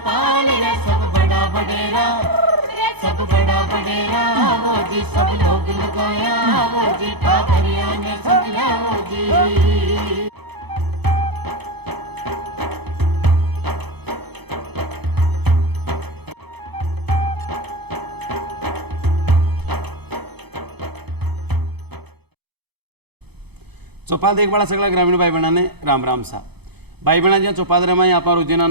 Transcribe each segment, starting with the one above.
पाल रे सब बड़ा बडेरा, सब बड़ा बडेरा वो जी, सब लोग लगाया वो जी, ठाकरिया ने समझा वो जी। चोपाद एक बड़ा सगळा ग्रामीण भाई बहना राम राम सा भाई बहना ज्યાં चौपाद रमा यहाँ पर उज्जैन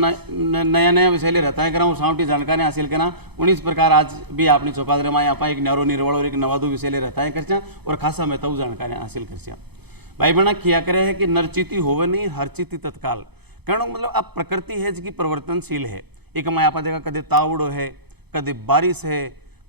नया नया विषय ले रहता है करा साउंड जानकारी हासिल करा उन्नीस प्रकार आज भी आपने चौपाद रमा यहाँ पर एक नरो निर्वल और एक नवादू विषय ले रहता है कर और खासा मैं तो जानकारी हासिल कर भाई बहना किया करे है कि नरचिति होवे नहीं हर चिति तत्काल कारण मतलब अब प्रकृति है जिसकी परिवर्तनशील है एक मैं यहाँ पर देखा कदे तावड़ो है कदे बारिश है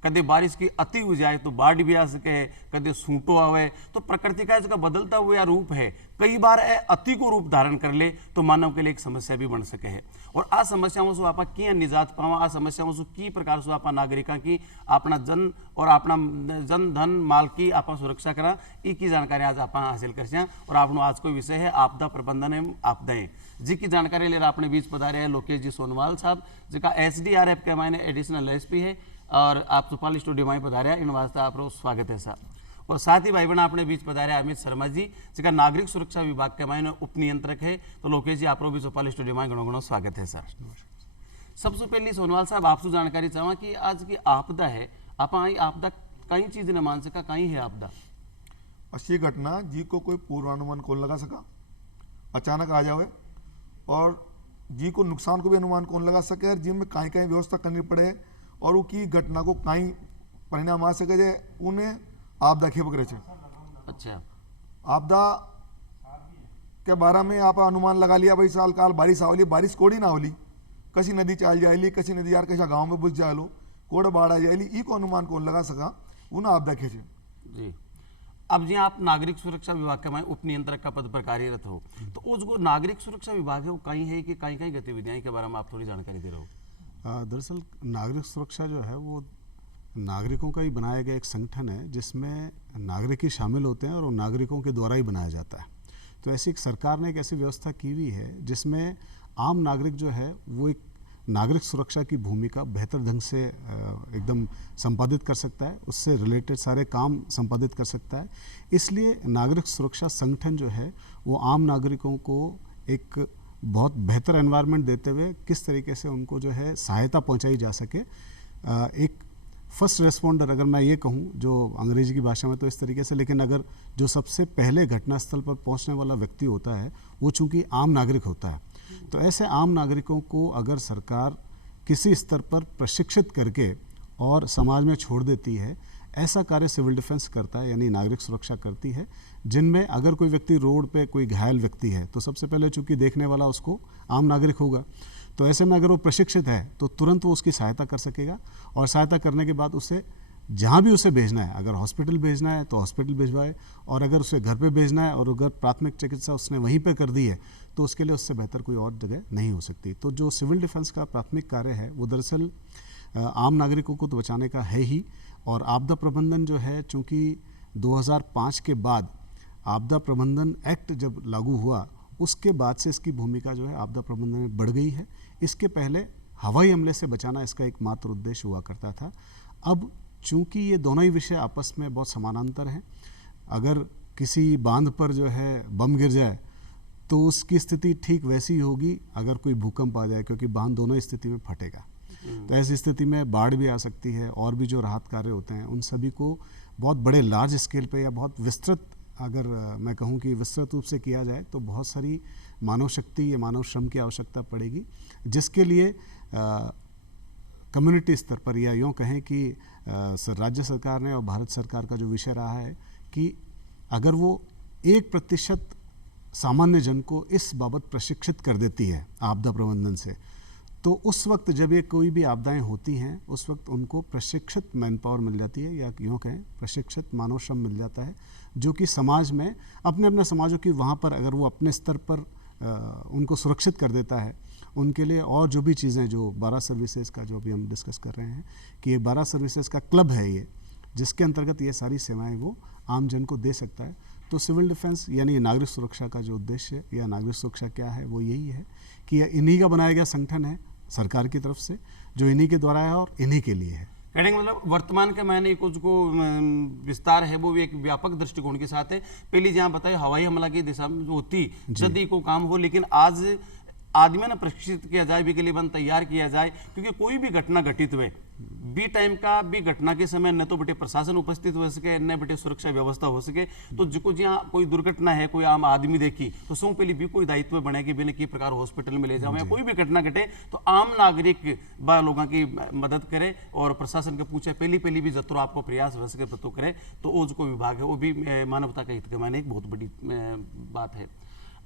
कदे बारिश की अति हो जाए तो बाढ़ भी आ सके है कदे सूटो आवे तो प्रकृति का इसका बदलता हुआ रूप है कई बार अति को रूप धारण कर ले तो मानव के लिए एक समस्या भी बन सके है और आ समस्याओं से आप किया निजात पावा आ समस्याओं से की प्रकार से आप नागरिका की अपना जन और अपना जन धन माल की आप सुरक्षा करा की जानकारी आज आप हासिल कर और आपनो आज कोई विषय है आपदा प्रबंधन एवं आपदाएं जी की जानकारी लेकर अपने बीच पधारे हैं लोकेश जी सोनवाल साहब जिसका SDRF के मायने एडिशनल SP है और आप चौपाल स्टूडियो में पधारे इन वास्ते आप स्वागत है सर और साथ ही भाई बहन अपने बीच पधारे अमित शर्मा जी जिसका नागरिक सुरक्षा विभाग के मायने उप नियंत्रक है तो लोकेश जी आप भी चौपाल स्टूडियो में घणो घणो स्वागत है सर। सबसे पहले सोनवाल साहब आपसे जानकारी चाहवा कि आज की आपदा है आप आपदा कई चीज ने मान सका कहीं है आपदा अशी घटना जी को कोई पूर्वानुमान कौन लगा सका अचानक आ जावे और जी को नुकसान को भी अनुमान कौन लगा सके और जिनमें कहीं कहीं व्यवस्था करनी पड़े और उसकी घटना को कहीं परिणाम आ सके जे उन्हें आपदा की पकड़े छे। अच्छा आपदा के बारे में आप अनुमान लगा लिया भाई साल काल बारिश आवली बारिश कोड़ी ना आवली कसी नदी चाल जाएली कसी नदी यार कसा गाँव में बुझ जाएलो कोड़ बाढ़ आ जाएली ई को अनुमान कौन लगा सका उन्हें आपदा के छे जी। अब जी आप नागरिक सुरक्षा विभाग के में उप नियंत्रक का पद पर कार्यरत हो तो वो जो नागरिक सुरक्षा विभाग है वो कहीं है कि कहीं कहीं गतिविधियां के बारे में आप थोड़ी जानकारी दे रहे हो। दरअसल नागरिक सुरक्षा जो है वो नागरिकों का ही बनाया गया एक संगठन है जिसमें नागरिक ही शामिल होते हैं और वो नागरिकों के द्वारा ही बनाया जाता है। तो ऐसी एक सरकार ने एक ऐसी व्यवस्था की हुई है जिसमें आम नागरिक जो है वो एक नागरिक सुरक्षा की भूमिका बेहतर ढंग से एकदम संपादित कर सकता है उससे रिलेटेड सारे काम संपादित कर सकता है। इसलिए नागरिक सुरक्षा संगठन जो है वो आम नागरिकों को एक बहुत बेहतर एनवायरनमेंट देते हुए किस तरीके से उनको जो है सहायता पहुंचाई जा सके एक फर्स्ट रेस्पॉन्डर अगर मैं ये कहूँ जो अंग्रेजी की भाषा में तो इस तरीके से लेकिन अगर जो सबसे पहले घटनास्थल पर पहुंचने वाला व्यक्ति होता है वो चूंकि आम नागरिक होता है तो ऐसे आम नागरिकों को अगर सरकार किसी स्तर पर प्रशिक्षित करके और समाज में छोड़ देती है ऐसा कार्य सिविल डिफेंस करता है यानी नागरिक सुरक्षा करती है जिनमें अगर कोई व्यक्ति रोड पे कोई घायल व्यक्ति है तो सबसे पहले चूंकि देखने वाला उसको आम नागरिक होगा तो ऐसे में अगर वो प्रशिक्षित है तो तुरंत वो उसकी सहायता कर सकेगा और सहायता करने के बाद उसे जहाँ भी उसे भेजना है अगर हॉस्पिटल भेजना है तो हॉस्पिटल भिजवाए और अगर उसे घर पे भेजना है और अगर प्राथमिक चिकित्सा उसने वहीं पे कर दी है तो उसके लिए उससे बेहतर कोई और जगह नहीं हो सकती। तो जो सिविल डिफेंस का प्राथमिक कार्य है वो दरअसल आम नागरिकों को तो बचाने का है ही और आपदा प्रबंधन जो है चूँकि 2005 के बाद आपदा प्रबंधन एक्ट जब लागू हुआ उसके बाद से इसकी भूमिका जो है आपदा प्रबंधन में बढ़ गई है। इसके पहले हवाई हमले से बचाना इसका एकमात्र उद्देश्य हुआ करता था। अब चूंकि ये दोनों ही विषय आपस में बहुत समानांतर हैं अगर किसी बांध पर जो है बम गिर जाए तो उसकी स्थिति ठीक वैसी ही होगी अगर कोई भूकंप आ जाए क्योंकि बांध दोनों स्थिति में फटेगा। तो ऐसी स्थिति में बाढ़ भी आ सकती है और भी जो राहत कार्य होते हैं उन सभी को बहुत बड़े लार्ज स्केल पे या बहुत विस्तृत अगर मैं कहूँ कि विस्तृत रूप से किया जाए तो बहुत सारी मानव शक्ति या मानव श्रम की आवश्यकता पड़ेगी जिसके लिए कम्युनिटी स्तर पर या यूँ कहें कि राज्य सरकार ने और भारत सरकार का जो विषय रहा है कि अगर वो 1% सामान्य जन को इस बाबत प्रशिक्षित कर देती है आपदा प्रबंधन से तो उस वक्त जब ये कोई भी आपदाएं होती हैं उस वक्त उनको प्रशिक्षित मैन पावर मिल जाती है या यूँ कहें प्रशिक्षित मानव श्रम मिल जाता है जो कि समाज में अपने अपने समाजों की वहाँ पर अगर वो अपने स्तर पर उनको सुरक्षित कर देता है उनके लिए और जो भी चीज़ें जो 12 सर्विसेज का जो अभी हम डिस्कस कर रहे हैं कि ये 12 सर्विसेज का क्लब है ये जिसके अंतर्गत ये सारी सेवाएं वो आम जन को दे सकता है। तो सिविल डिफेंस यानी नागरिक सुरक्षा का जो उद्देश्य या नागरिक सुरक्षा क्या है वो यही है कि इन्हीं का बनाया गया संगठन है सरकार की तरफ से, जो इन्हीं के द्वारा है और इन्हीं के लिए है। कहने का मतलब वर्तमान के मैंने कुछ को विस्तार है वो भी एक व्यापक दृष्टिकोण के साथ है। पहले जहाँ बताए हवाई हमला की दिशा में जो होती यदि को काम हो, लेकिन आज आदमी ना प्रशिक्षित किया जाए, भी के लिए बन तैयार किया जाए, क्योंकि कोई भी घटना घटित हुए बी टाइम का भी घटना के समय न तो बटे प्रशासन उपस्थित हो सके, न बटे सुरक्षा व्यवस्था हो सके। तो जिको जहाँ कोई दुर्घटना है, कोई आम आदमी देखी तो सौ पहले भी कोई दायित्व बने कि बिना की प्रकार हॉस्पिटल में ले जाओ, या कोई भी घटना घटे तो आम नागरिक बा लोगों की मदद करे और प्रशासन के पूछे पहली भी जत्रो आपको प्रयास हो सके तो करे। तो वो जो विभाग है वो भी मानवता का हित के माने एक बहुत बड़ी बात है।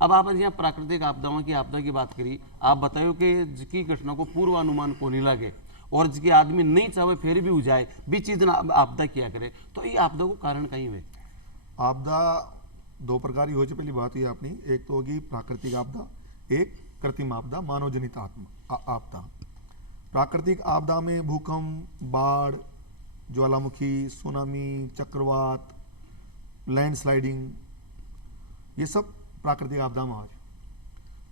अब आप यहाँ प्राकृतिक आपदाओं की आपदा की बात करी, आप बताओ कि जिसकी घटना को पूर्वानुमान को नहीं लगे और जिसके आदमी नहीं चाहे फिर भी हो जाए भी चीज ना आपदा किया करे, तो ये आपदा को कारण कहीं हुए? आपदा दो प्रकार की हो पहली बात हुई अपनी, एक तो होगी प्राकृतिक आपदा, एक कृत्रिम आपदा, मानव जनित आपदा। प्राकृतिक आपदा में भूकंप, बाढ़, ज्वालामुखी, सुनामी, चक्रवात, लैंडस्लाइडिंग, ये सब प्राकृतिक आपदा में आ जाए।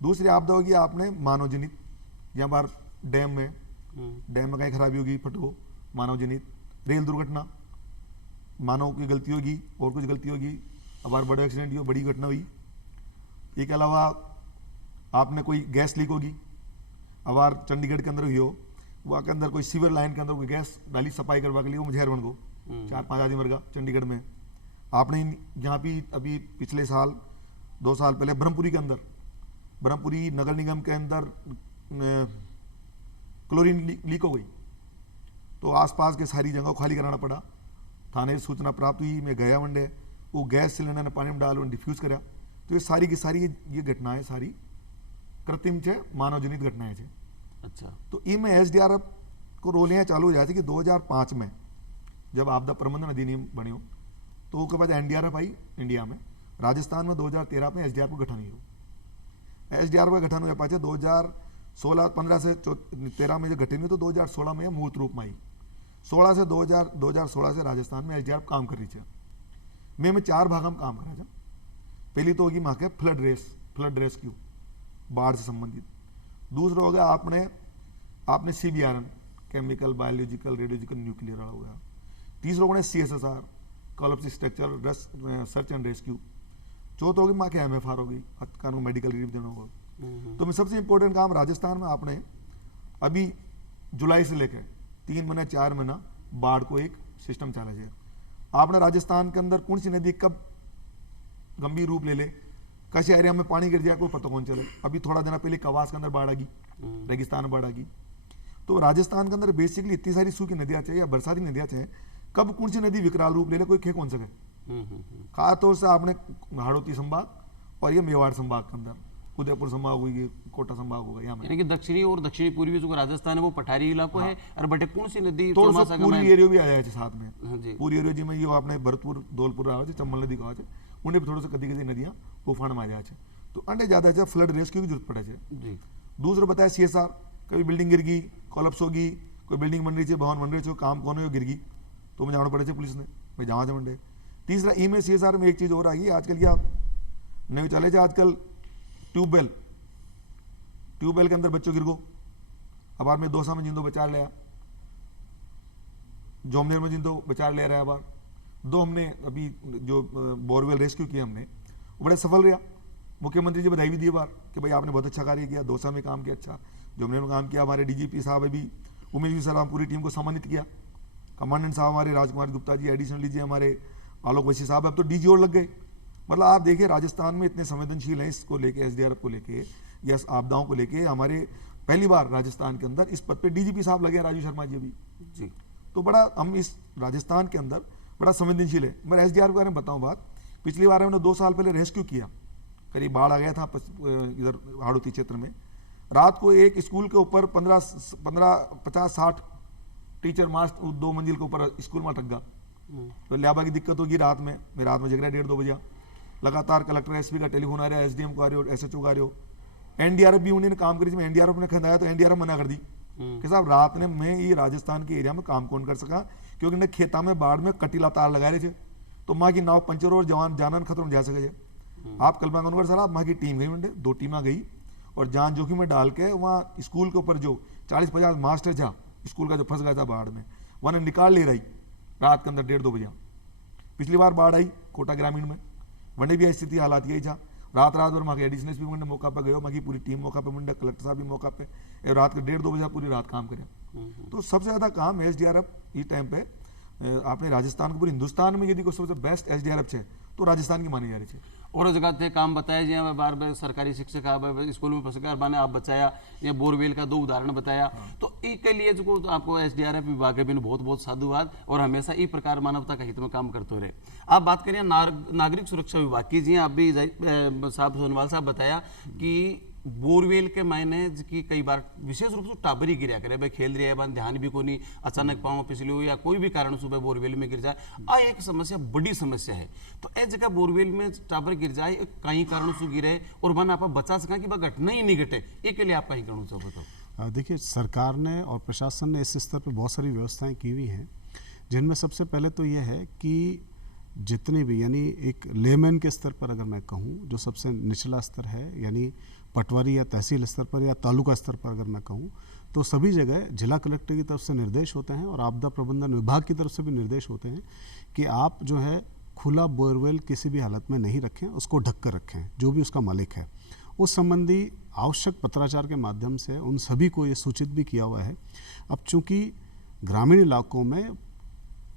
दूसरी आपदा होगी आपने मानव जनित, यहाँ बार डैम में कहीं खराबी होगी, फटो, मानव जनित। रेल दुर्घटना, मानव की गलती होगी और कुछ गलती होगी, अब बार बड़े एक्सीडेंट हो, बड़ी घटना हुई। इसके अलावा आपने कोई गैस लीक होगी, अब बार चंडीगढ़ के अंदर हुई हो, वहाँ के अंदर कोई सीवर लाइन के अंदर कोई गैस डाली सफाई करवा के लिए, वो जहर बन गो, 4-5 आदमी मर गया चंडीगढ़ में। आपने यहाँ भी अभी पिछले साल 2 साल पहले ब्रह्मपुरी के अंदर, ब्रह्मपुरी नगर निगम के अंदर क्लोरीन लीक हो गई, तो आसपास के सारी जगह को खाली कराना पड़ा। थाने से सूचना प्राप्त हुई, मैं गया वनडे, वो गैस सिलेंडर ने पानी में डाल डिफ्यूज करा। तो ये सारी की सारी ये घटनाएं सारी कृत्रिम छे, मानव जनित घटनाएं छे। अच्छा, तो इनमें एसडीआरएफ को रोल यहाँ चालू हो जाती कि 2005 में जब आपदा प्रबंधन अधिनियम बन्यो तो उसके बाद एनडीआरएफ आई इंडिया में। राजस्थान में 2013 में एसडीआरएफ को गठन हुई। एसडीआरएफ का गठन हुआ पाचे 2016-15 से 13 में जो गठन हुई तो 2016 में मूर्त रूप में आई। 2016 से राजस्थान में एसडीआरएफ काम कर रही है। में 4 भाग में काम करा। पहली तो होगी वहाँ के फ्लड रेस्क्यू, बाढ़ से संबंधित। दूसरा हो गया आपने CBRN, chemical, biological, radiological, nuclear वाला हो गया। तीसरा हो गया CSSR, collapse structure search and rescue. चौथा होगी माँ के एमएफआर होगी, कानून मेडिकल रिलीफ देना होगा। तो मैं सबसे इंपॉर्टेंट काम राजस्थान में आपने अभी जुलाई से लेकर 3 महीना 4 महीना बाढ़ को एक सिस्टम चला जाए। आपने राजस्थान के अंदर कौन सी नदी कब गंभीर रूप ले ले, कैसे एरिया में पानी गिर जाए कोई पता कौन चले। अभी थोड़ा दिन पहले कवास के अंदर बाढ़ आ गई, रेगिस्तान में बाढ़ आ गई। तो राजस्थान के अंदर बेसिकली इतनी सारी सूखी नदियां चाहिए या बरसाती नदियां चाहिए, कब कौन सी नदी विकराल रूप ले ले कोई खे कौन सके। खासतौर से आपने हाड़ौती संभाग और ये मेवाड़ संभाग के अंदर, उदयपुर संभाग हुई, कोटा संभाग होगा, यानी कि दक्षिणी और दक्षिणी पूर्वी जो राजस्थान है वो पठारी इलाको है। और बटे कौन सी नदी थोड़ा सा पूर्वी एरिया भी आया है साथ में। पूर्वी एरिया जी में ये आपने भरतपुर, धौलपुर आवे छे, चंबल नदी कहा छे, उन्हें भी थोड़ा सा कदी नदियां तूफान में आ जाए छे। तो अंडे ज्यादा है, फ्लड रेस्क्यू की जरूरत पड़े छे। दूसरा बताया सीएसआर, कभी बिल्डिंग गिर गई, कोलैप्स होगी, कोई बिल्डिंग बन रही है, भवन बन रही है, काम कौन है गिर गई तो मैं जाना पड़े छे पुलिस ने, भाई जहाँ जा मंडे। तीसरा ई में सीएसआर में एक चीज और आ गई आजकल, क्या नहीं चले जाए आजकल, ट्यूबवेल के अंदर बच्चों गिर गो। अब बार में 2 साल में जिंदो बचा लिया, जोमनेर में जिंदो बचा ले रहा है। बार 2 हमने अभी जो बोरवेल रेस्क्यू किया हमने, वो बड़े सफल रहा। मुख्यमंत्री जी बधाई भी दी बार कि भाई आपने बहुत अच्छा कार्य किया, 2 साल में काम किया, अच्छा जोमनेर में काम किया। हमारे डीजीपी साहब अभी उमेश जी सर पूरी टीम को सम्मानित किया। कमांडेंट साहब हमारे राजकुमार गुप्ता जी, एडिशनल जी हमारे आलोक वैसी साहब, अब तो डीजी और लग गए। मतलब आप देखिए राजस्थान में इतने संवेदनशील हैं इसको लेके, एसडीआरएफ को लेके या आपदाओं को लेके। हमारे पहली बार राजस्थान के अंदर इस पद पे डीजीपी साहब लगे, राजू शर्मा जी अभी जी। तो बड़ा हम इस राजस्थान के अंदर बड़ा संवेदनशील है। मैं एसडीआरएफ के बारे में बताऊँ बात, पिछली बार हमने 2 साल पहले रेस्क्यू किया, करीब बाढ़ आ गया था इधर हाड़ौती क्षेत्र में। रात को एक स्कूल के ऊपर 50-60 टीचर मास्ट 2 मंजिल के ऊपर स्कूल में अटक गया। तो लियाबा की दिक्कत होगी रात में, मैं रात में जग रहा 1:30-2 बजे। लगातार कलेक्टर एसपी का टेलीफोन आ रहा है, एसडीएम को आ रहे हो, एसएचओ को आ रहे हो। एनडीआरएफ भी उन्होंने काम करी, मैं एनडीआरएफ ने खंदाया तो एनडीआरएफ मना कर दी कि साहब रात ने मैं ये राजस्थान के एरिया में काम कौन कर सका, क्योंकि ने खेता में बाढ़ में कटीला तार लगा रहे थे, तो माँ की नाव पंचर और जवान जानन खत्म जा सके। आप कल्पना करो सर, आप माँ की टीम गई, 2 टीमें गई और जान जोखिम में डाल के वहाँ स्कूल के ऊपर जो 40-50 मास्टर जा स्कूल का जो फंस गया था बाढ़ में, वह निकाल ले रही रात के अंदर 1:30-2 बजे। पिछली बार बाढ़ आई कोटा ग्रामीण में, वने भी स्थिति हालात यही था। रात भर वहाँ के एडिशनल एसपी मंडे मौका पे गयो, वहाँ की पूरी टीम मौका पे मंडे, कलेक्टर साहब भी मौका पे, रात के 1:30-2 बजे पूरी रात काम करे। तो सबसे ज्यादा काम SDRF इस टाइम पे आपने राजस्थान को, पूरे हिंदुस्तान में यदि कोई सबसे बेस्ट SDRF है तो राजस्थान की मानी जा रही है। और जगह थे काम बताया जी, बार बार सरकारी शिक्षक स्कूल में फंस गए, मैंने आप बचाया, या बोरवेल का 2 उदाहरण बताया। तो इसके लिए जो आपको SDRF विभाग के भी बहुत बहुत साधुवाद, और हमेशा इस प्रकार मानवता का हित में काम करते रहे। आप बात करिए नागरिक सुरक्षा विभाग की जी, आप भी साहब सोनवाल साहब बताया कि बोरवेल के मायने की कई बार विशेष रूप से टाबरी गिरा करे, भाई खेल रही है, ध्यान भी को नहीं, अचानक पाँव फिसले हो या कोई भी कारण सुबह बोरवेल में गिर जाए, आ एक समस्या बड़ी समस्या है। तो ए जगह बोरवेल में टाबर गिर जाए, कई कारणों से गिरे और मन आप बचा सका कि वह घटना ही नहीं घटे, ये के लिए आप कहीं कहना चाहो तो? देखिए, सरकार ने और प्रशासन ने इस स्तर पर बहुत सारी व्यवस्थाएं की हुई हैं, जिनमें सबसे पहले तो यह है कि जितने भी, यानी एक लेमैन के स्तर पर अगर मैं कहूँ, जो सबसे निचला स्तर है, यानी पटवारी या तहसील स्तर पर या तालुका स्तर पर अगर मैं कहूँ, तो सभी जगह जिला कलेक्टर की तरफ से निर्देश होते हैं और आपदा प्रबंधन विभाग की तरफ से भी निर्देश होते हैं कि आप जो है खुला बोरवेल किसी भी हालत में नहीं रखें, उसको ढक कर रखें, जो भी उसका मालिक है। उस संबंधी आवश्यक पत्राचार के माध्यम से उन सभी को ये सूचित भी किया हुआ है। अब चूँकि ग्रामीण इलाकों में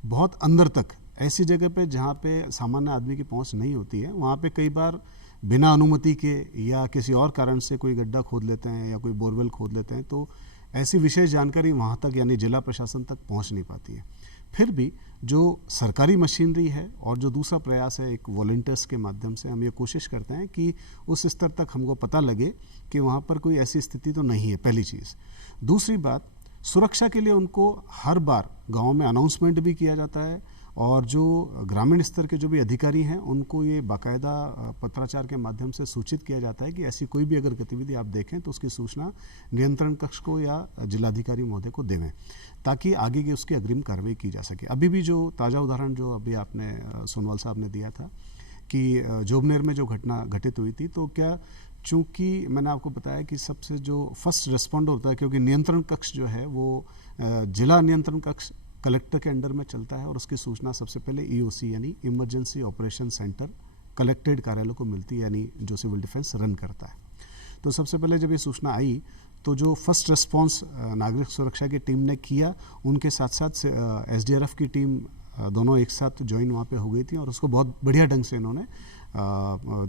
बहुत अंदर तक ऐसी जगह पे जहाँ पे सामान्य आदमी की पहुँच नहीं होती है, वहाँ पे कई बार बिना अनुमति के या किसी और कारण से कोई गड्ढा खोद लेते हैं या कोई बोरवेल खोद लेते हैं, तो ऐसी विशेष जानकारी वहाँ तक यानी जिला प्रशासन तक पहुँच नहीं पाती है। फिर भी जो सरकारी मशीनरी है और जो दूसरा प्रयास है एक वॉलंटियर्स के माध्यम से, हम ये कोशिश करते हैं कि उस स्तर तक हमको पता लगे कि वहाँ पर कोई ऐसी स्थिति तो नहीं है, पहली चीज़। दूसरी बात, सुरक्षा के लिए उनको हर बार गाँव में अनाउंसमेंट भी किया जाता है और जो ग्रामीण स्तर के जो भी अधिकारी हैं उनको ये बाकायदा पत्राचार के माध्यम से सूचित किया जाता है कि ऐसी कोई भी अगर गतिविधि आप देखें तो उसकी सूचना नियंत्रण कक्ष को या जिलाधिकारी महोदय को देवें, ताकि आगे की उसकी अग्रिम कार्रवाई की जा सके। अभी भी जो ताज़ा उदाहरण जो अभी आपने सोनवाल साहब ने दिया था कि जोबनेर में जो घटना घटित हुई थी, तो क्या चूँकि मैंने आपको बताया कि सबसे जो फर्स्ट रिस्पॉन्डर होता है, क्योंकि नियंत्रण कक्ष जो है वो जिला नियंत्रण कक्ष कलेक्टर के अंडर में चलता है और उसकी सूचना सबसे पहले EOC यानी इमरजेंसी ऑपरेशन सेंटर कलेक्टेड कार्यालय को मिलती है, यानी जो सिविल डिफेंस रन करता है। तो सबसे पहले जब ये सूचना आई तो जो फर्स्ट रिस्पांस नागरिक सुरक्षा की टीम ने किया, उनके साथ साथ SDRF की टीम दोनों एक साथ ज्वाइन वहाँ पे हो गई थी और उसको बहुत बढ़िया ढंग से इन्होंने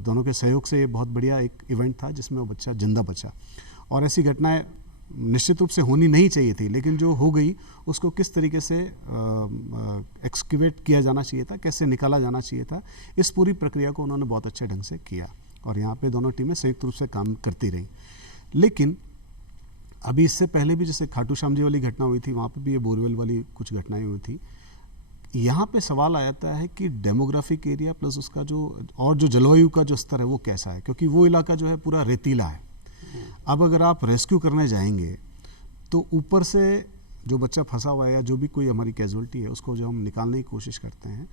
दोनों के सहयोग से, ये बहुत बढ़िया एक इवेंट था जिसमें वो बच्चा जिंदा बचा। और ऐसी घटनाएं निश्चित रूप से होनी नहीं चाहिए थी, लेकिन जो हो गई उसको किस तरीके से एक्सक्यूवेट किया जाना चाहिए था, कैसे निकाला जाना चाहिए था, इस पूरी प्रक्रिया को उन्होंने बहुत अच्छे ढंग से किया और यहाँ पे दोनों टीमें संयुक्त रूप से काम करती रहीं। लेकिन अभी इससे पहले भी जैसे खाटू श्याम जी वाली घटना हुई थी, वहाँ पे भी ये बोरवेल वाली कुछ घटनाएं हुई थी। यहाँ पे सवाल आ जाता है कि डेमोग्राफिक एरिया प्लस उसका जो और जो जलवायु का जो स्तर है वो कैसा है, क्योंकि वो इलाका जो है पूरा रेतीला है। अब अगर आप रेस्क्यू करने जाएंगे तो ऊपर से जो बच्चा फंसा हुआ है या जो भी कोई हमारी कैजुअलिटी है उसको जब हम निकालने की कोशिश करते हैं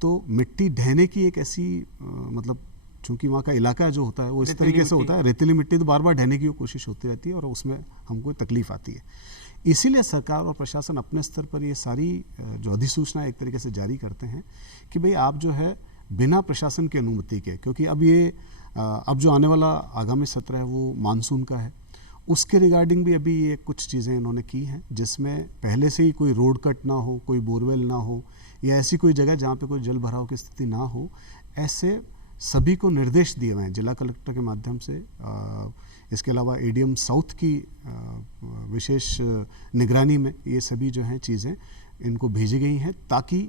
तो मिट्टी ढहने की एक ऐसी मतलब चूंकि वहाँ का इलाका जो होता है वो इस तरीके से होता है, रेतीली मिट्टी, तो बार बार ढहने की कोशिश होती रहती है और उसमें हमको तकलीफ आती है। इसीलिए सरकार और प्रशासन अपने स्तर पर ये सारी जो अधिसूचना एक तरीके से जारी करते हैं कि भाई आप जो है बिना प्रशासन की अनुमति के, क्योंकि अब जो आने वाला आगामी सत्र है वो मानसून का है, उसके रिगार्डिंग भी अभी ये कुछ चीज़ें इन्होंने की हैं जिसमें पहले से ही कोई रोड कट ना हो, कोई बोरवेल ना हो या ऐसी कोई जगह जहाँ पे कोई जल भराव की स्थिति ना हो, ऐसे सभी को निर्देश दिए हुए हैं जिला कलेक्टर के माध्यम से। इसके अलावा ADM साउथ की विशेष निगरानी में ये सभी जो हैं चीज़ें इनको भेजी गई हैं ताकि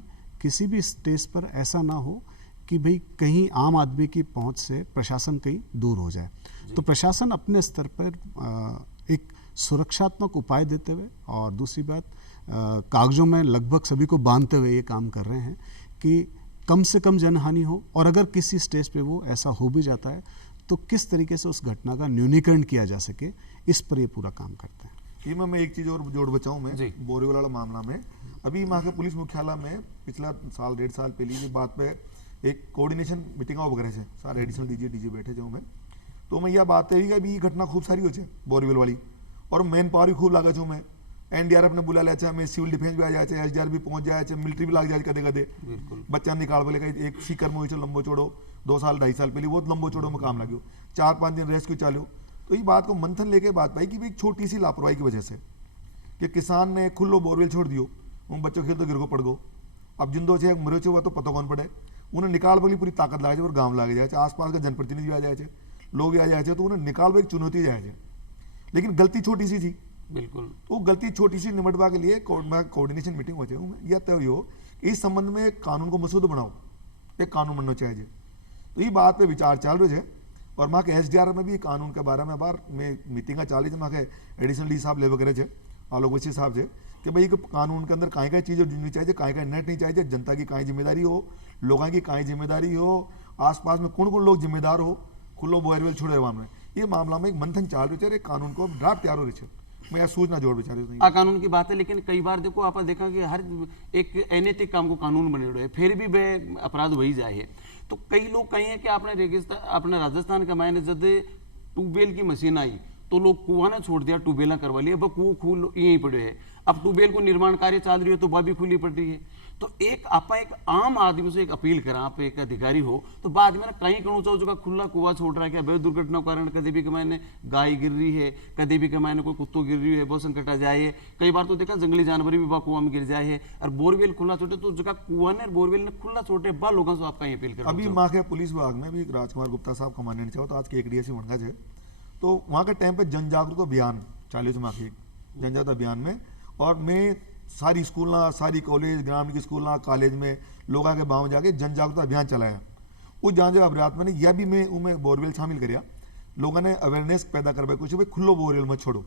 किसी भी स्टेज पर ऐसा ना हो कि भाई कहीं आम आदमी की पहुंच से प्रशासन कहीं दूर हो जाए। तो प्रशासन अपने स्तर पर एक सुरक्षात्मक उपाय देते हुए और दूसरी बात कागजों में लगभग सभी को बांधते हुए ये काम कर रहे हैं कि कम से कम जनहानि हो, और अगर किसी स्टेज पे वो ऐसा हो भी जाता है तो किस तरीके से उस घटना का न्यूनीकरण किया जा सके, इस पर ये पूरा काम करते हैं। मैं एक चीज़ और जोड़ बचाऊँ मैं बोरवेल वाला मामला में, अभी वहाँ के पुलिस मुख्यालय में पिछला साल 1.5 साल पहले की बात पे एक कोऑर्डिनेशन मीटिंग वगैरह से सारे एडिशनल डीजी बैठे जो में, तो मैं यह बात है कि अभी घटना खूब सारी हो बोरवेल वाली और मैन पावर भी खूब लागे छूँ मैं एनडीआरएफ ने बुला लिया मैं सिविल डिफेंस भी आ जाए एसडीआर भी पहुंच जाए मिलिट्री भी लाग जाए कदे कदे बच्चा निकाल बोले एक सीकर में हुई लंबो चौड़ो 2 साल 2.5 साल पहले बहुत लंबो चौड़ो में काम लगे 4-5 दिन रेस्क्यू चालू। तो ये बात को मंथन लेके बात पाई कि भाई छोटी सी लापरवाही की वजह से कि किसान ने खुल्लो बोरवेल छोड़ दियो उन बच्चों खेल तो गिर को पड़ गो अब जिन 2 छे मरे छे हुआ तो पता कौन पड़े उन्हें निकाल बोली पूरी ताकत लागे और गाँव लागे जाए आसपास का जनप्रतिनिधि आ जाए लोग आ जाए तो उन्हें निकाल एक चुनौती जाए लेकिन गलती छोटी सी थी बिल्कुल वो गलती छोटी सी निमटवा के लिए कोऑर्डिनेशन मीटिंग हो जाए यह तय हो इस संबंध में एक कानून को मसूद बनाओ एक कानून बनना चाहिए। तो ये बात पे विचार चल रहे है और वहाँ के एसडीआर में भी कानून के बारे में बार में मीटिंग चाल रही है वहाँ के एडिशनल डी साहब ले वगैरह है आलोक बच्ची साहब से कि भाई कानून के अंदर कहीं चीज़ जुड़नी चाहिए कहीं नेट नहीं चाहिए जनता की कहीं जिम्मेदारी हो लोगों की कहीं जिम्मेदारी हो आसपास में कौन कौन लोग जिम्मेदार हो खुलो बोरवेल छोड़े में ये मामला में एक मंथन चाल रही है कानून को ड्राफ्ट तैयार हो रही है मैं यहाँ सूचना जोड़ बेचारे कानून की बात है लेकिन कई बार देखो आप देखा कि हर एक अनैतिक काम को कानून बने हुए फिर भी वे अपराध वही जाए है। तो कई लोग कहे हैं कि आपने रेगिस्तान अपने राजस्थान का मैंने जब ट्यूबवेल की मशीन आई तो लोग कुआं ना छोड़ दिया ट्यूबवेल करवा लिया अब कुआं खुल यहीं पड़े है अब ट्यूबवेल को निर्माण कार्य चल रही है तो वह भी खुली पड़ रही है। तो एक आम आदमी से एक अपील करा आप एक अधिकारी हो तो बाद में ना कहीं कणु चाहो जो खुला कुआ छोड़ रहा है क्या दुर्घटना के कारण कभी भी मैंने गाय गिर रही है कभी भी मैंने कोई कुत्तों गिर रही है बहुत संकट आ जाए कई बार तो देखा जंगली जानवर भी कुआं में गिर जाए है और बोरवेल खुला छोटे तो जगह कुआं ने बोरवेल ने खुला छोटे बा लोगों से आपका अपील कर अभी वहाँ के पुलिस विभाग में भी राजकुमार गुप्ता साहब कमांडेंट चाहो तो आज के एक डीएससी बनगा है तो वहाँ के टाइम पे जन जागरूकता अभियान चालू वहाँ के जन जागरूकता अभियान में और मैं सारी स्कूल सारी कॉलेज ग्रामीण की स्कूल कॉलेज में लोगों के गाँव जाके जन जागरूकता अभियान चलाया उस जहाँ जगह अभियान में यह भी मैं उनमें बोरवेल शामिल कराया लोगों ने अवेयरनेस पैदा करवाई कुछ भाई खुलो बोरवेल मत छोड़ो।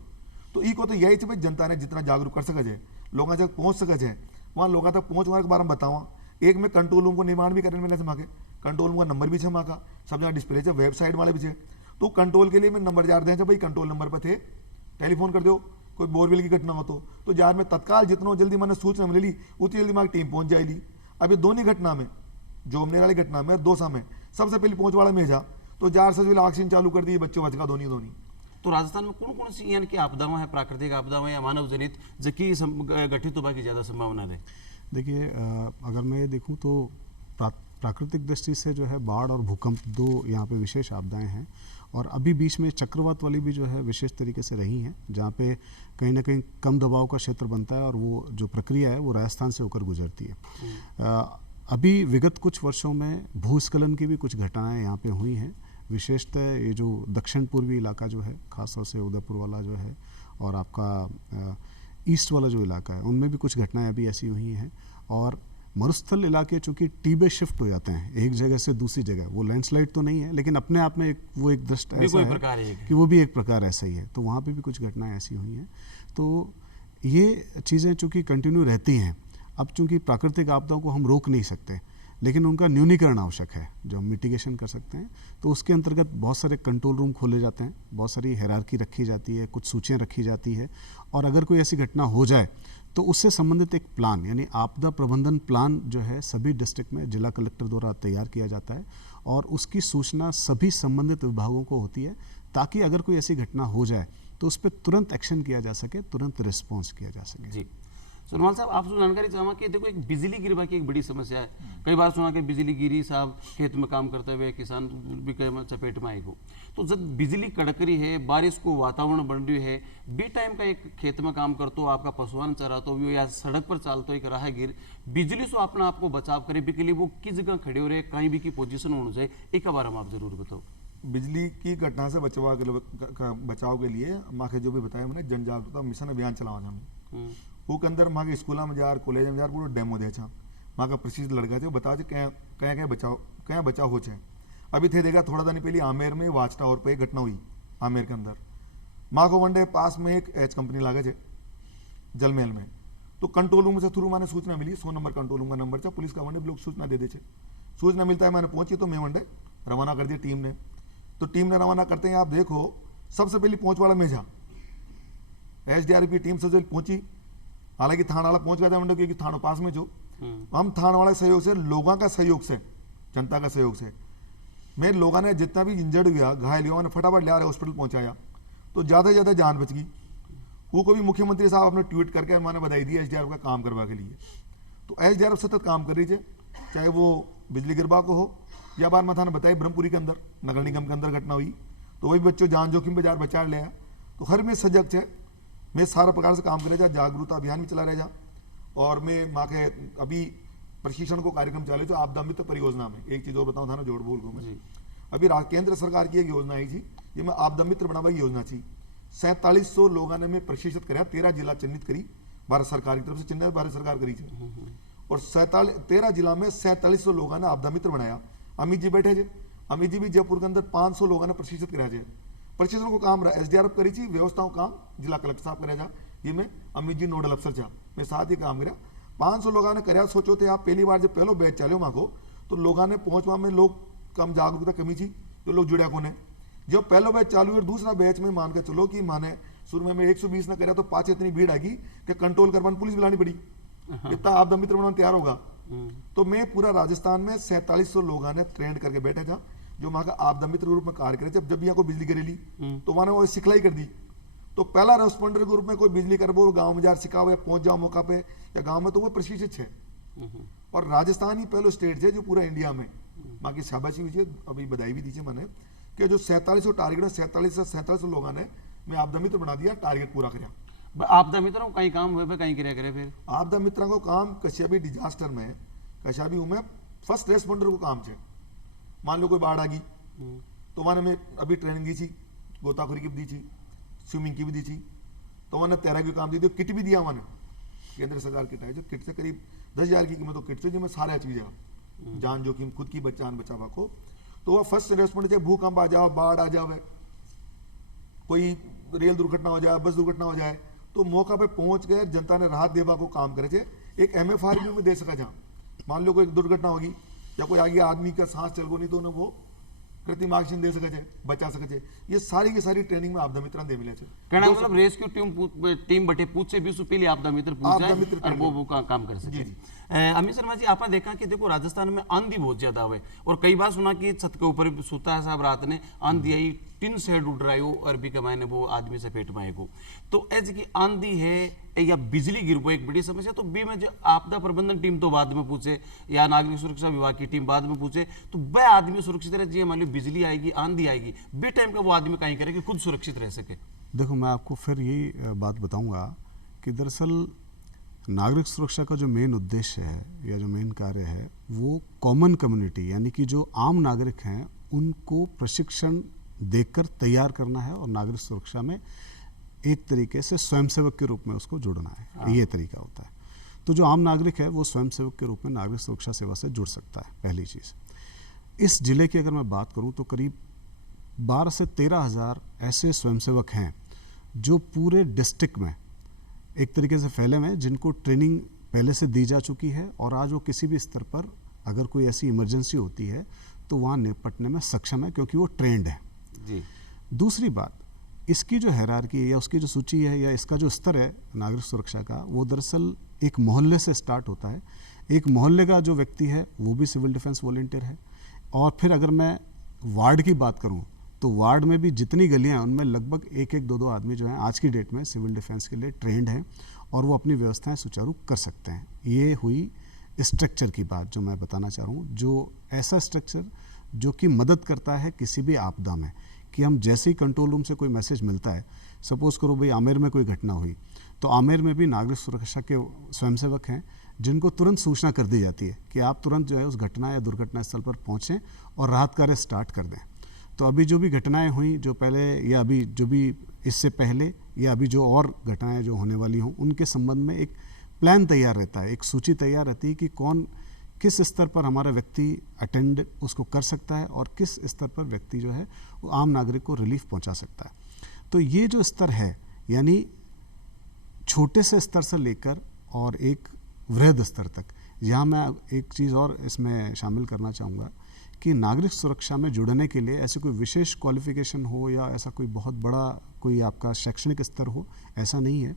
तो ई को तो यही है भाई जनता ने जितना जागरूक कर सके है लोगों तक पहुँच सके है वहाँ लोगों तक पहुँचने के बारे में बतावा एक में कंट्रोल रूम को निर्माण भी करने मिले वहाँ के कंट्रोल रूम का नंबर भी है वहाँ का सब जगह डिस्प्ले है वेबसाइट वाले भी है तो कंट्रोल के लिए मैं नंबर जार दें भाई कंट्रोल नंबर पर थे टेलीफोन कर दो कोई बोरवेल की घटना हो तो जार में तत्काल जितना जल्दी मैंने सूचना मिली उतनी जल्दी हमारी टीम पहुंच जाएगी। अब ये दोनों घटना में जोमनेर वाली घटना में 2 समय सबसे पहले पहुंच वाला में जा तो जार से जो ऑक्सीजन चालू कर दी बच्चों बचका दोनों तो राजस्थान में कौन कौन सी यानी कि आपदाएं हैं प्राकृतिक आपदाएं या मानव जनित जबकि गठित होने की ज़्यादा संभावना है। देखिए अगर मैं देखूं तो प्राकृतिक दृष्टि से जो है बाढ़ और भूकंप 2 यहाँ पे विशेष आपदाएं हैं और अभी बीच में चक्रवात वाली भी जो है विशेष तरीके से रही हैं जहाँ पे कहीं ना कहीं कम दबाव का क्षेत्र बनता है और वो जो प्रक्रिया है वो राजस्थान से होकर गुजरती है। अभी विगत कुछ वर्षों में भूस्खलन की भी कुछ घटनाएं यहाँ पे हुई हैं विशेषतः ये जो दक्षिण पूर्वी इलाका जो है खासतौर से उदयपुर वाला जो है और आपका ईस्ट वाला जो इलाका है उनमें भी कुछ घटनाएं अभी ऐसी हुई हैं और मरुस्थल इलाके चूंकि टीबे शिफ्ट हो जाते हैं एक जगह से दूसरी जगह वो लैंडस्लाइड तो नहीं है लेकिन अपने आप में वो एक दृष्ट ऐसा है कि वो भी एक प्रकार ऐसा ही है तो वहाँ पे भी कुछ घटनाएं ऐसी हुई हैं। तो ये चीज़ें चूंकि कंटिन्यू रहती हैं अब चूंकि प्राकृतिक आपदाओं को हम रोक नहीं सकते लेकिन उनका न्यूनीकरण आवश्यक है जो हम मिटिगेशन कर सकते हैं तो उसके अंतर्गत बहुत सारे कंट्रोल रूम खोले जाते हैं बहुत सारी हायरार्की रखी जाती है कुछ सूचियाँ रखी जाती है और अगर कोई ऐसी घटना हो जाए तो उससे संबंधित एक प्लान यानी आपदा प्रबंधन प्लान जो है सभी डिस्ट्रिक्ट में जिला कलेक्टर द्वारा तैयार किया जाता है और उसकी सूचना सभी संबंधित विभागों को होती है ताकि अगर कोई ऐसी घटना हो जाए तो उस पर तुरंत एक्शन किया जा सके तुरंत रिस्पॉन्स किया जा सके। जी सुरमाल साहब आपसे जानकारी चाहूँगा कि देखो एक बिजली गिरवा की एक बड़ी समस्या है कई बार सुना कि बिजली गिरी साहब खेत में काम करते हुए किसान भी कई चपेट में आएगा तो जब बिजली कड़क रही है बारिश को वातावरण बन रही है बी टाइम का एक खेत में काम करते हो आपका पशुआन चराते हो या सड़क पर चालते हो एक राहगीर बिजली से अपना आपको बचाव करे भी के लिए वो किस जगह खड़े हो रहे कहीं भी की पोजिशन होना चाहिए एक बार हम आप जरूर बताओ। बिजली की घटना से बचाव के लिए माँ के जो भी बताया मैंने जन जागरूकता मिशन अभियान चलावा हमने वो के अंदर वहाँ के स्कूल में जार कॉलेज में जार पूरा डेमो दे वहाँ का प्रशिक्षित लड़का थे बता क्या बचाव हो चाहे अभी थे देखा थोड़ा दिन पहले आमेर में वाच टावर पर एक घटना हुई आमेर के अंदर माँ को वनडे पास में एक एच कंपनी लागे थे जलमहल में तो कंट्रोल रूम से थ्रू मैंने सूचना मिली 100 नंबर कंट्रोल रूम का नंबर था पुलिस का वनडे लोग सूचना दे देते सूचना मिलता है मैंने पहुंची तो मैं वनडे रवाना कर दिया टीम ने तो टीम ने रवाना करते हैं आप देखो सबसे पहले पहुंच वाला मैं जा एसडीआरएफ की टीम से पहुंची हालांकि थाना वाला पहुंच गया था वनडे क्योंकि थाना पास में जो हम थाना वाले सहयोग से लोगों का सहयोग से जनता का सहयोग से मैं लोगों ने जितना भी इंजर्ड हुआ घायल हुआ मैंने फटाफट लिया हॉस्पिटल पहुंचाया तो ज़्यादा से ज़्यादा जान बच गई वो को भी मुख्यमंत्री साहब अपने ट्वीट करके मैंने बधाई दी एसडीआरएफ का काम करवा के लिए। तो एसडीआरएफ सतत काम कर रही है, चाहे वो बिजली गिरबा को हो या बार मथा ने बताई ब्रह्मपुरी के अंदर नगर निगम के अंदर घटना हुई तो वही बच्चों जान जोखिम बाजार बचा लिया। तो हर में सजग है, मैं सारा प्रकार से काम करे जा, जागरूकता अभियान भी चला रहे जा। और मैं माँ के अभी प्रशिक्षण को कार्यक्रम चले जो आपदा मित्र परियोजना में एक चीज़ और बताऊँ था ना, जोड़ बोल को मैं अभी केंद्र सरकार की एक योजना आई थी, ये मैं आपदा मित्र बनावा की योजना थी। 4700 लोगों ने मैं प्रशिक्षित कराया, 13 जिला चिन्हित करी भारत सरकार की तरफ से, चिन्हित भारत सरकार करी थी। और 13 जिला में 4700 लोगों ने आपदा मित्र बनाया। अमित जी बैठे थे, अमित जी भी जयपुर के अंदर 500 लोगों ने प्रशिक्षित कराया थे। प्रशिक्षण को काम रहा एसडीआरएफ करी थी, व्यवस्थाओं काम जिला कलेक्टर साहब कराया जा, ये मैं अमित जी नोडल अफसर था, मैं साथ ही काम कराया। 500 लोगों ने कराया। सोचो थे आप पहली बार जब पहलो बैच चलो माँ को तो लोगों ने पहुंचवा में लोग कम जागरूकता कमी थी, जो लोग जुड़े को ने जब पहलो बैच चालू हुई और दूसरा बैच में मान के चलो कि माने शुरू में मैं 120 ना कराया तो पाँच इतनी भीड़ आ गई कि कंट्रोल करवाने पुलिस बुलानी पड़ी, इतना आपदा मित्र बनाने तैयार होगा। तो मैं पूरा राजस्थान में 4700 लोगों ने ट्रेंड करके बैठे था जो वहाँ का आपदा मित्र रूप में कार्य करे। जब यहाँ को बिजली करेली तो मैंने वो सिखलाई कर दी। तो पहला रेस्पॉन्डर के रूप में कोई बिजली करबो गांव में जा सिखाओ या पहुंच जाओ मौका पे या गांव में, तो वो प्रशिक्षित है। और राजस्थान ही पहलो स्टेट है जो पूरा इंडिया में बाकी शाबाशी हुई है, अभी बधाई भी दीजिए मैंने कि जो 4700 टारगेट है 4700 लोगों ने मैं आपदा मित्र बना दिया, टारगेट पूरा कराया। आपदा मित्रों कहीं काम हुए पे कहीं किया करे फिर आपदा मित्रों को काम कश्या भी डिजास्टर में कश्या भी में फर्स्ट रेस्पॉन्डर को काम है। मान लो कोई बाढ़ आ गई तो मैंने मैं अभी ट्रेनिंग दी थी, गोताखोरी की भी दी थी, स्विमिंग की भी दी थी, तो मैंने तैराकी का काम दी थी, किट भी दिया मैंने, केंद्र सरकार किट है जो किट से करीब 10,000 की कीमत, तो किट से जो मैं सारे चीज़ें जान जोखिम खुद की जान बचावा को। तो वह फर्स्ट रेस्पॉन्डर चाहे भूकंप आ जाओ, बाढ़ आ जाए, कोई रेल दुर्घटना हो जाए, बस दुर्घटना हो जाए, तो मौका पे पहुंच गए जनता ने राहत देवा को काम करे थे। एक MFR भी में दे सका जहाँ मान लो कोई दुर्घटना होगी या कोई आगे आदमी का सांस चल गो नहीं तो उन्हें वो कृत्रिम ऑक्सीजन दे सके बचा सके। ये सारी की सारी ट्रेनिंग में आपदा मित्र दे मिले थे। कहना मतलब रेस्क्यू टीम बटे पूछ से भी पहले आपदा मित्र पूछ जाए और वो काम कर सके। अमित शर्मा जी आपने देखा कि देखो राजस्थान में आंधी बहुत ज्यादा हुए और कई बार सुना कि छत के ऊपर सोता है साहब रात ने आंधी आई, टिन शेड उड़ रहा है अरबी के मायने वो आदमी से पेट माए को। तो ऐसे की आंधी है या बिजली गिर वो एक बड़ी समस्या, तो बी में जो आपदा प्रबंधन टीम तो बाद में पूछे या नागरिक सुरक्षा विभाग की टीम बाद में पूछे, तो वह आदमी सुरक्षित रहे। जी मान लो बिजली आएगी आंधी आएगी बे टाइम का वो आदमी कहीं करे कि खुद सुरक्षित रह सके। देखो मैं आपको फिर यही बात बताऊंगा कि दरअसल नागरिक सुरक्षा का जो मेन उद्देश्य है या जो मेन कार्य है वो कॉमन कम्युनिटी यानी कि जो आम नागरिक हैं उनको प्रशिक्षण देकर तैयार करना है और नागरिक सुरक्षा में एक तरीके से स्वयंसेवक के रूप में उसको जोड़ना है। ये तरीका होता है। तो जो आम नागरिक है वो स्वयंसेवक के रूप में नागरिक सुरक्षा सेवा से जुड़ सकता है। पहली चीज़, इस जिले की अगर मैं बात करूं तो करीब 12 से 13 हज़ार ऐसे स्वयंसेवक हैं जो पूरे डिस्ट्रिक्ट में एक तरीके से फैले हुए हैं, जिनको ट्रेनिंग पहले से दी जा चुकी है और आज वो किसी भी स्तर पर अगर कोई ऐसी इमरजेंसी होती है तो वहाँ निपटने में सक्षम है क्योंकि वो ट्रेंड है। जी। दूसरी बात, इसकी जो हैरारकी है या उसकी जो सूची है या इसका जो स्तर है नागरिक सुरक्षा का, वो दरअसल एक मोहल्ले से स्टार्ट होता है। एक मोहल्ले का जो व्यक्ति है वो भी सिविल डिफेंस वॉलंटियर है। और फिर अगर मैं वार्ड की बात करूं तो वार्ड में भी जितनी गलियां हैं उनमें लगभग एक एक दो दो आदमी जो हैं आज की डेट में सिविल डिफेंस के लिए ट्रेंड हैं और वो अपनी व्यवस्थाएं सुचारू कर सकते हैं। ये हुई स्ट्रक्चर की बात जो मैं बताना चाह रहा हूँ, जो ऐसा स्ट्रक्चर जो कि मदद करता है किसी भी आपदा में, कि हम जैसे ही कंट्रोल रूम से कोई मैसेज मिलता है, सपोज करो भाई आमेर में कोई घटना हुई तो आमेर में भी नागरिक सुरक्षा के स्वयंसेवक हैं जिनको तुरंत सूचना कर दी जाती है कि आप तुरंत जो है उस घटना या दुर्घटना स्थल पर पहुँचें और राहत कार्य स्टार्ट कर दें। तो अभी जो भी घटनाएं हुई जो पहले या अभी जो भी इससे पहले या अभी जो और घटनाएं जो होने वाली हों उनके संबंध में एक प्लान तैयार रहता है, एक सूची तैयार रहती है कि कौन किस स्तर पर हमारा व्यक्ति अटेंड उसको कर सकता है और किस स्तर पर व्यक्ति जो है वो आम नागरिक को रिलीफ पहुंचा सकता है। तो ये जो स्तर है यानी छोटे से स्तर से लेकर और एक वृहद स्तर तक, यहाँ मैं एक चीज़ और इसमें शामिल करना चाहूँगा कि नागरिक सुरक्षा में जुड़ने के लिए ऐसे कोई विशेष क्वालिफिकेशन हो या ऐसा कोई बहुत बड़ा कोई आपका शैक्षणिक स्तर हो, ऐसा नहीं है।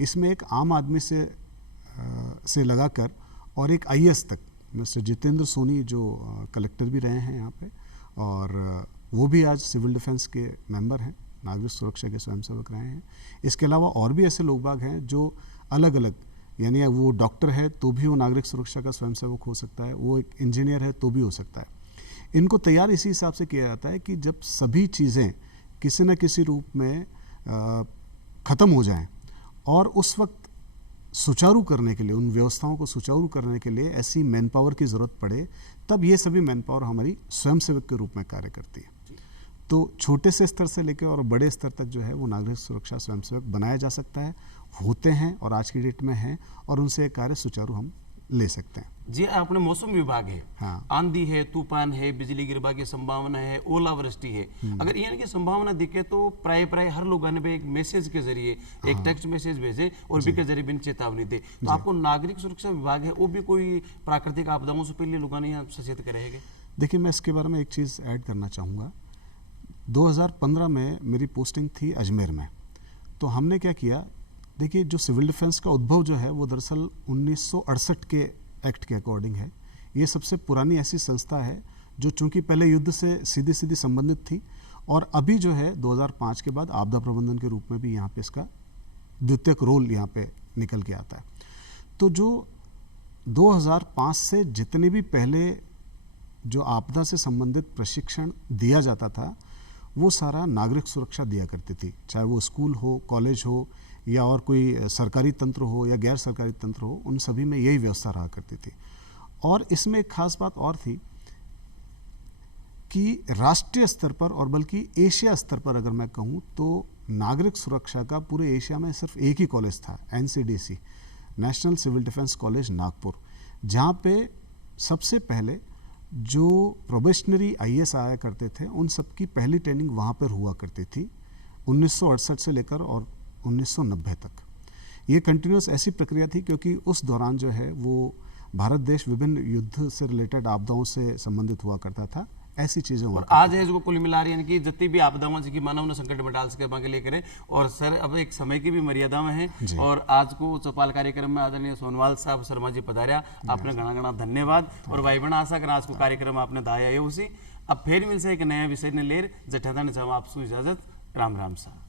इसमें एक आम आदमी से लगाकर और एक IAS तक, मिस्टर जितेंद्र सोनी जो कलेक्टर भी रहे हैं यहाँ पे और वो भी आज सिविल डिफेंस के मेंबर हैं, नागरिक सुरक्षा के स्वयंसेवक रहे हैं। इसके अलावा और भी ऐसे लोग बाग हैं जो अलग अलग, यानी वो डॉक्टर है तो भी वो नागरिक सुरक्षा का स्वयंसेवक हो सकता है, वो एक इंजीनियर है तो भी हो सकता है। इनको तैयार इसी हिसाब से किया जाता है कि जब सभी चीज़ें किसी न किसी रूप में ख़त्म हो जाएं और उस वक्त सुचारू करने के लिए, उन व्यवस्थाओं को सुचारू करने के लिए ऐसी मैन पावर की ज़रूरत पड़े, तब ये सभी मैन पावर हमारी स्वयंसेवक के रूप में कार्य करती है। तो छोटे से स्तर से लेकर और बड़े स्तर तक जो है वो नागरिक सुरक्षा स्वयंसेवक बनाया जा सकता है, होते हैं और आज की डेट में हैं, और उनसे एक कार्य सुचारू हम ले सकते हैं। जी, अपने मौसम विभाग है, हाँ। आंधी है, तूफान है, बिजली गिरबा की संभावना है, ओलावृष्टि है, अगर यानी कि संभावना दिखे तो प्राय हर लोग आने पे एक मैसेज के जरिए, एक टेक्स्ट मैसेज भेजे और भी के जरिए बिन चेतावनी दे। तो आपको नागरिक सुरक्षा विभाग है, वो भी कोई प्राकृतिक आपदाओं से पहले लोगों ने यहाँ सचेत करेंगे? देखिए, मैं इसके बारे में एक चीज़ ऐड करना चाहूँगा। 2015 में मेरी पोस्टिंग थी अजमेर में। तो हमने क्या किया, देखिए जो सिविल डिफेंस का उद्भव जो है वो दरअसल 1968 के एक्ट के अकॉर्डिंग है। ये सबसे पुरानी ऐसी संस्था है जो चूंकि पहले युद्ध से सीधी संबंधित थी और अभी जो है 2005 के बाद आपदा प्रबंधन के रूप में भी यहाँ पे इसका द्वितीयक रोल यहाँ पे निकल के आता है। तो जो 2005 से जितने भी पहले जो आपदा से संबंधित प्रशिक्षण दिया जाता था वो सारा नागरिक सुरक्षा दिया करती थी, चाहे वो स्कूल हो, कॉलेज हो या और कोई सरकारी तंत्र हो या गैर सरकारी तंत्र हो, उन सभी में यही व्यवस्था रहा करती थी। और इसमें एक खास बात और थी कि राष्ट्रीय स्तर पर और बल्कि एशिया स्तर पर अगर मैं कहूँ तो नागरिक सुरक्षा का पूरे एशिया में सिर्फ एक ही कॉलेज था, NCDC, national civil defence college Nagpur, जहाँ पे सबसे पहले जो प्रोबेशनरी IAS आया करते थे उन सबकी पहली ट्रेनिंग वहाँ पर हुआ करती थी 1968 से लेकर और 1990 तक। ये कंटिन्यूस ऐसी प्रक्रिया थी क्योंकि उस दौरान जो है वो भारत देश विभिन्न युद्ध से रिलेटेड आपदाओं से संबंधित हुआ करता था, ऐसी चीज़ें हुआ। आज है जो कुल मिला रही है कि जितनी भी आपदाओं से कि मानव ने संकट में डाल सके बाकी लेकर है। और सर अब एक समय की भी मर्यादा में है और आज को चौपाल कार्यक्रम में आदरणीय सोनवाल साहब शर्मा जी पधारिया, आपने घना धन्यवाद। और भाई बहन आशा कर आज को कार्यक्रम आपने दाया है उसी। अब फिर मिल से एक नया विषय ने लेर जठादा ने चाहूँ आपसे इजाजत। राम राम साहब।